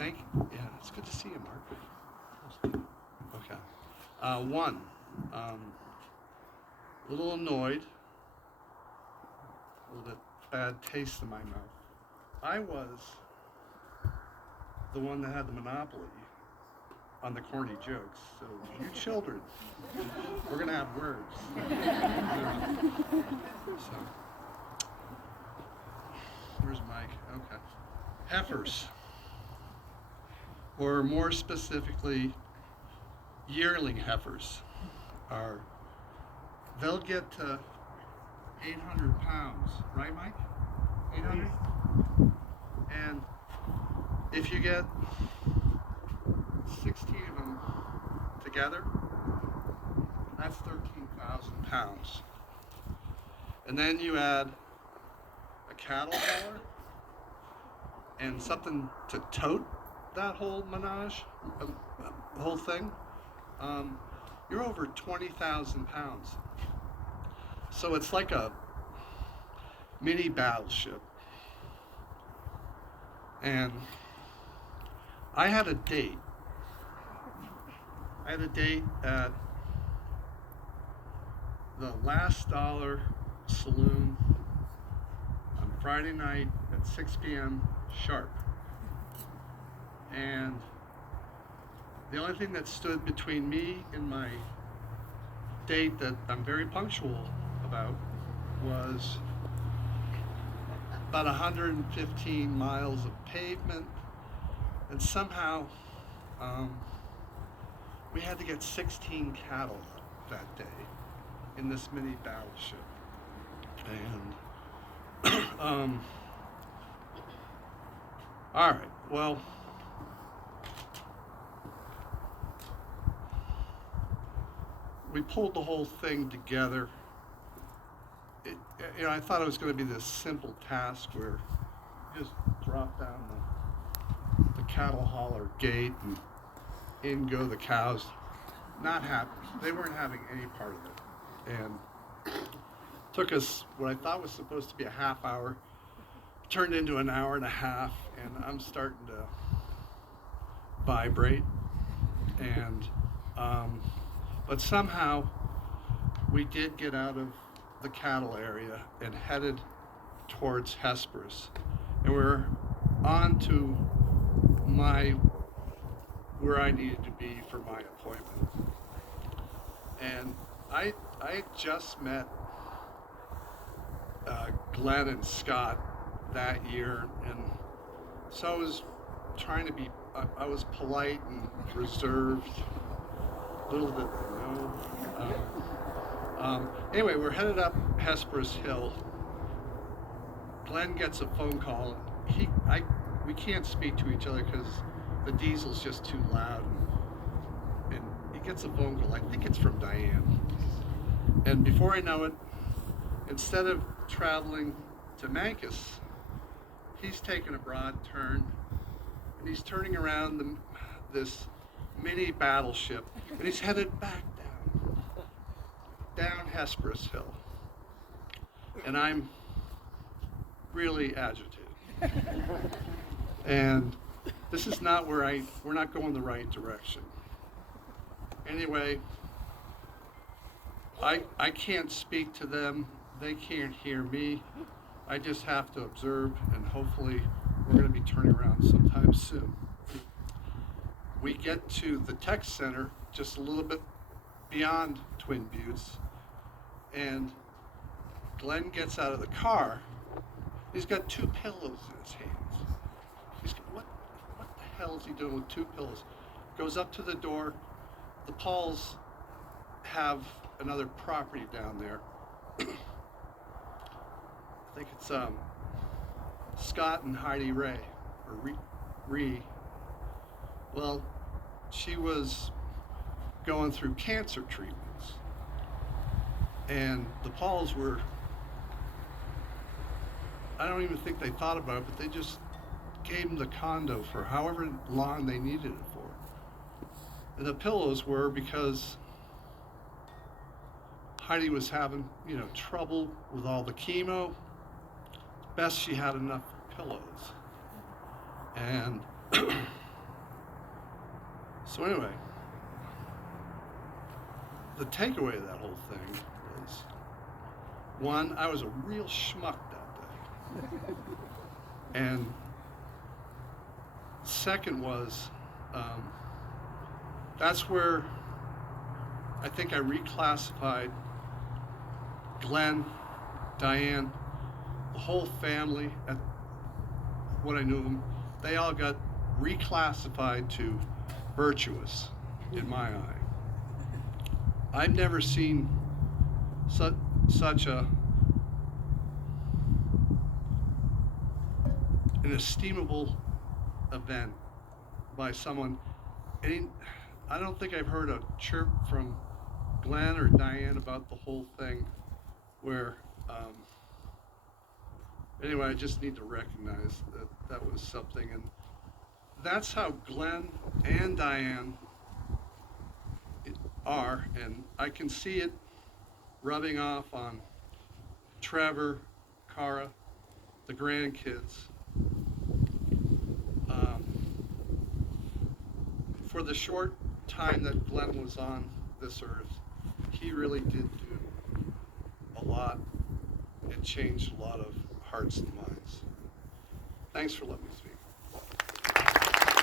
Thank you. Yeah, it's good to see you, Mark. Okay. One, a little annoyed, a little bit bad taste in my mouth. I was the one that had the monopoly on the corny jokes. So you children, we're gonna have words. So where's Mike? Okay. Heifers, or more specifically, yearling heifers, are they'll get to 800 pounds, right, Mike? 800. And if you get 16 of them together, that's 13,000 pounds. And then you add a cattle hauler and something to tote that whole menage, the whole thing. You're over 20,000 pounds. So it's like a mini battleship. And I had a date. I had a date at the Last Dollar Saloon on Friday night at 6 p.m. sharp. And the only thing that stood between me and my date that I'm very punctual about was about 115 miles of pavement, and somehow we had to get 16 cattle that day in this mini battleship. And all right, well, we pulled the whole thing together. I thought it was going to be this simple task where you just drop down the cattle hauler gate and in go the cows. Not happy. They weren't having any part of it. And took us what I thought was supposed to be a half hour, turned into an hour and a half, and I'm starting to vibrate. And but somehow we did get out of the cattle area and headed towards Hesperus. And we're on to where I needed to be for my appointment. And I had just met Glenn and Scott that year, and so I was trying to be, I was polite and reserved. Little did they know. Anyway, we're headed up Hesperus Hill. Glenn gets a phone call. We can't speak to each other because the diesel's just too loud. And he gets a phone call. I think it's from Diane. And before I know it, instead of traveling to Mancus, he's taken a broad turn, and he's turning around this mini battleship, and he's headed back down Hesperus Hill. And I'm really agitated. And this is not we're not going the right direction. Anyway, I can't speak to them. They can't hear me. I just have to observe, and hopefully we're going to be turning around sometime soon. We get to the tech center just a little bit beyond Twin Buttes, and Glenn gets out of the car. He's got 2 pillows in his hands. What the hell is he doing with 2 pillows? Goes up to the door. The Pauls have another property down there. I think it's Scott and Heidi Ray, or Ree. Well, she was going through cancer treatments, and the Pauls were, I don't even think they thought about it, but they just gave them the condo for however long they needed it for. And the pillows were because Heidi was having, trouble with all the chemo. Best she had enough pillows. And So anyway, the takeaway of that whole thing was, one, I was a real schmuck that day. And second was, that's where I think I reclassified Glenn, Diane, the whole family, at what I knew of them. They all got reclassified to virtuous in my eye. I've never seen such an estimable event by someone. I don't think I've heard a chirp from Glenn or Diane about the whole thing where, anyway, I just need to recognize that that was something. And that's how Glenn and Diane are, and I can see it rubbing off on Trevor, Cara, the grandkids. Um, for the short time that Glenn was on this earth, he really did do a lot and changed a lot of hearts and minds. Thanks for letting me speak.